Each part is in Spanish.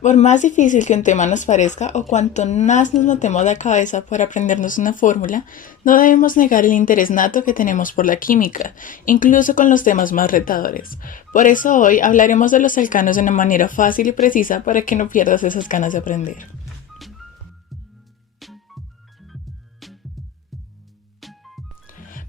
Por más difícil que un tema nos parezca o cuanto más nos matemos la cabeza por aprendernos una fórmula, no debemos negar el interés nato que tenemos por la química, incluso con los temas más retadores. Por eso hoy hablaremos de los alcanos de una manera fácil y precisa para que no pierdas esas ganas de aprender.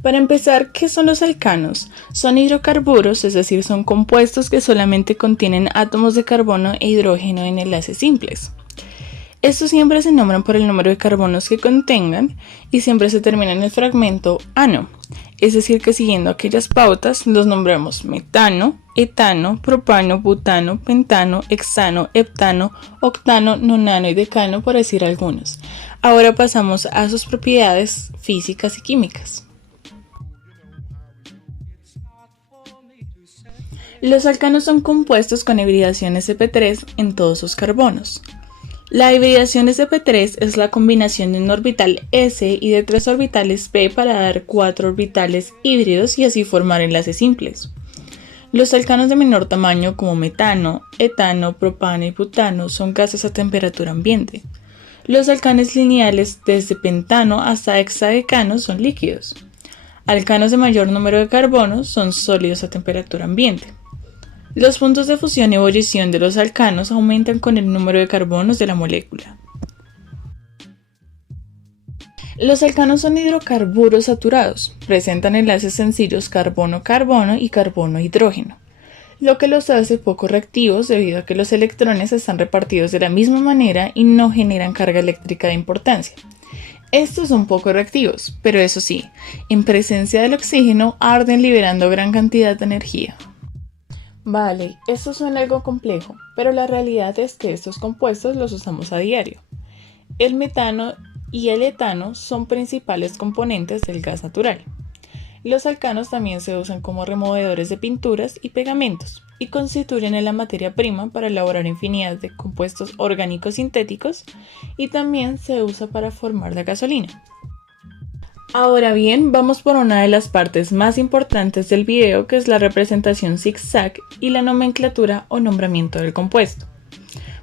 Para empezar, ¿qué son los alcanos? Son hidrocarburos, es decir, son compuestos que solamente contienen átomos de carbono e hidrógeno en enlaces simples. Estos siempre se nombran por el número de carbonos que contengan y siempre se termina en el fragmento ano, es decir, que siguiendo aquellas pautas los nombramos metano, etano, propano, butano, pentano, hexano, heptano, octano, nonano y decano, por decir algunos. Ahora pasamos a sus propiedades físicas y químicas. Los alcanos son compuestos con hibridación sp3 en todos sus carbonos. La hibridación sp3 es la combinación de un orbital s y de 3 orbitales p para dar 4 orbitales híbridos y así formar enlaces simples. Los alcanos de menor tamaño como metano, etano, propano y butano son gases a temperatura ambiente. Los alcanos lineales desde pentano hasta hexadecano son líquidos. Alcanos de mayor número de carbonos son sólidos a temperatura ambiente. Los puntos de fusión y ebullición de los alcanos aumentan con el número de carbonos de la molécula. Los alcanos son hidrocarburos saturados, presentan enlaces sencillos carbono-carbono y carbono-hidrógeno, lo que los hace poco reactivos debido a que los electrones están repartidos de la misma manera y no generan carga eléctrica de importancia. Estos son poco reactivos, pero eso sí, en presencia del oxígeno arden liberando gran cantidad de energía. Vale, esto suena algo complejo, pero la realidad es que estos compuestos los usamos a diario. El metano y el etano son principales componentes del gas natural. Los alcanos también se usan como removedores de pinturas y pegamentos y constituyen la materia prima para elaborar infinidad de compuestos orgánicos sintéticos y también se usa para formar la gasolina. Ahora bien, vamos por una de las partes más importantes del video, que es la representación zigzag y la nomenclatura o nombramiento del compuesto.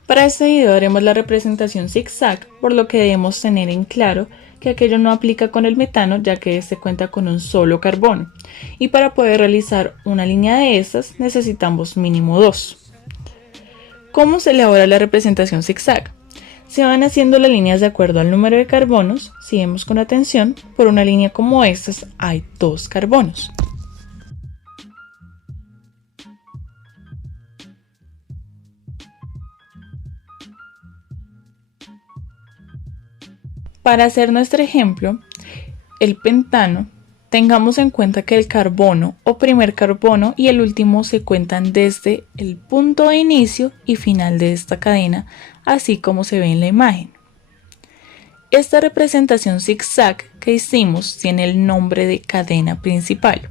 Para este video haremos la representación zigzag, por lo que debemos tener en claro que aquello no aplica con el metano, ya que este cuenta con un solo carbono, y para poder realizar una línea de estas necesitamos mínimo 2. ¿Cómo se elabora la representación zigzag? Se van haciendo las líneas de acuerdo al número de carbonos. Si vemos con atención, por una línea como estas hay 2 carbonos. Para hacer nuestro ejemplo, el pentano, tengamos en cuenta que el carbono o primer carbono y el último se cuentan desde el punto de inicio y final de esta cadena, así como se ve en la imagen. Esta representación zigzag que hicimos tiene el nombre de cadena principal.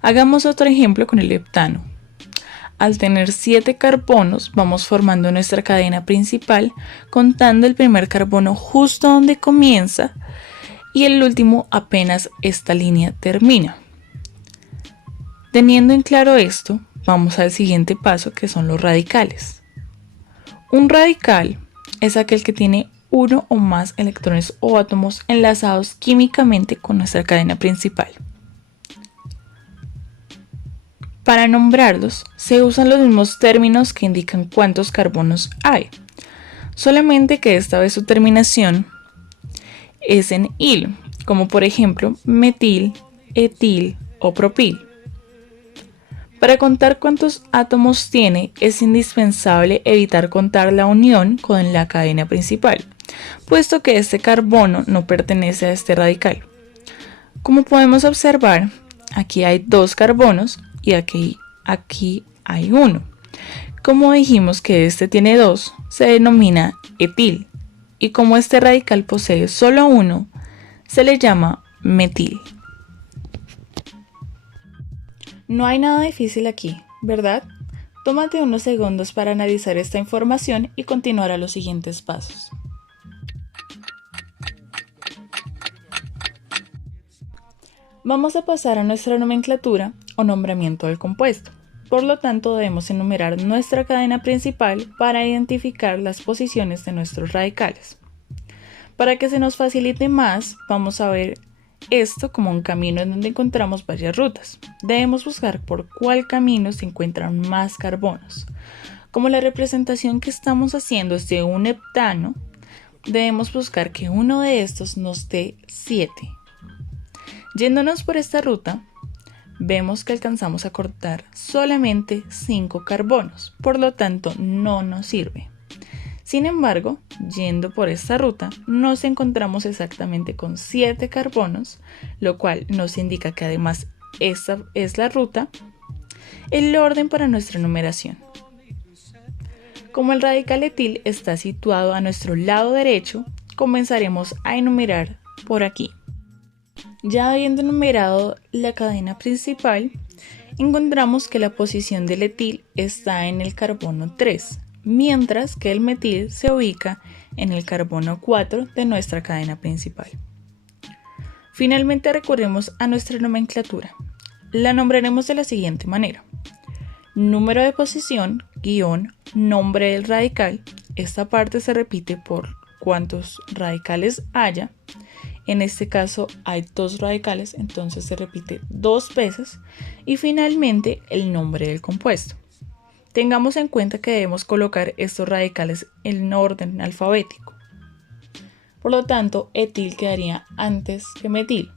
Hagamos otro ejemplo con el heptano. Al tener 7 carbonos vamos formando nuestra cadena principal, contando el primer carbono justo donde comienza y el último apenas esta línea termina. Teniendo en claro esto, vamos al siguiente paso, que son los radicales. Un radical es aquel que tiene uno o más electrones o átomos enlazados químicamente con nuestra cadena principal. Para nombrarlos, se usan los mismos términos que indican cuántos carbonos hay, solamente que esta vez su terminación es en il, como por ejemplo metil, etil o propil. Para contar cuántos átomos tiene, es indispensable evitar contar la unión con la cadena principal, puesto que este carbono no pertenece a este radical. Como podemos observar, aquí hay 2 carbonos y aquí hay 1. Como dijimos que este tiene 2, se denomina etil, y como este radical posee solo 1, se le llama metil. No hay nada difícil aquí, ¿verdad? Tómate unos segundos para analizar esta información y continuar a los siguientes pasos. Vamos a pasar a nuestra nomenclatura o nombramiento del compuesto. Por lo tanto, debemos enumerar nuestra cadena principal para identificar las posiciones de nuestros radicales. Para que se nos facilite más, vamos a ver esto como un camino en donde encontramos varias rutas. Debemos buscar por cuál camino se encuentran más carbonos. Como la representación que estamos haciendo es de un heptano, debemos buscar que uno de estos nos dé 7. Yéndonos por esta ruta, vemos que alcanzamos a cortar solamente 5 carbonos, por lo tanto no nos sirve. Sin embargo, yendo por esta ruta, nos encontramos exactamente con 7 carbonos, lo cual nos indica que además esta es la ruta, el orden para nuestra numeración. Como el radical etil está situado a nuestro lado derecho, comenzaremos a enumerar por aquí. Ya habiendo enumerado la cadena principal, encontramos que la posición del etil está en el carbono 3, mientras que el metil se ubica en el carbono 4 de nuestra cadena principal. Finalmente recurrimos a nuestra nomenclatura. La nombraremos de la siguiente manera: número de posición, guión, nombre del radical. Esta parte se repite por cuántos radicales haya. En este caso hay 2 radicales, entonces se repite 2 veces. Y finalmente el nombre del compuesto. Tengamos en cuenta que debemos colocar estos radicales en orden alfabético. Por lo tanto, etil quedaría antes que metil.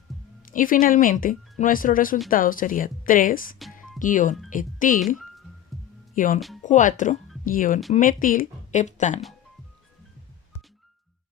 Y finalmente, nuestro resultado sería 3-etil-4-metil heptano.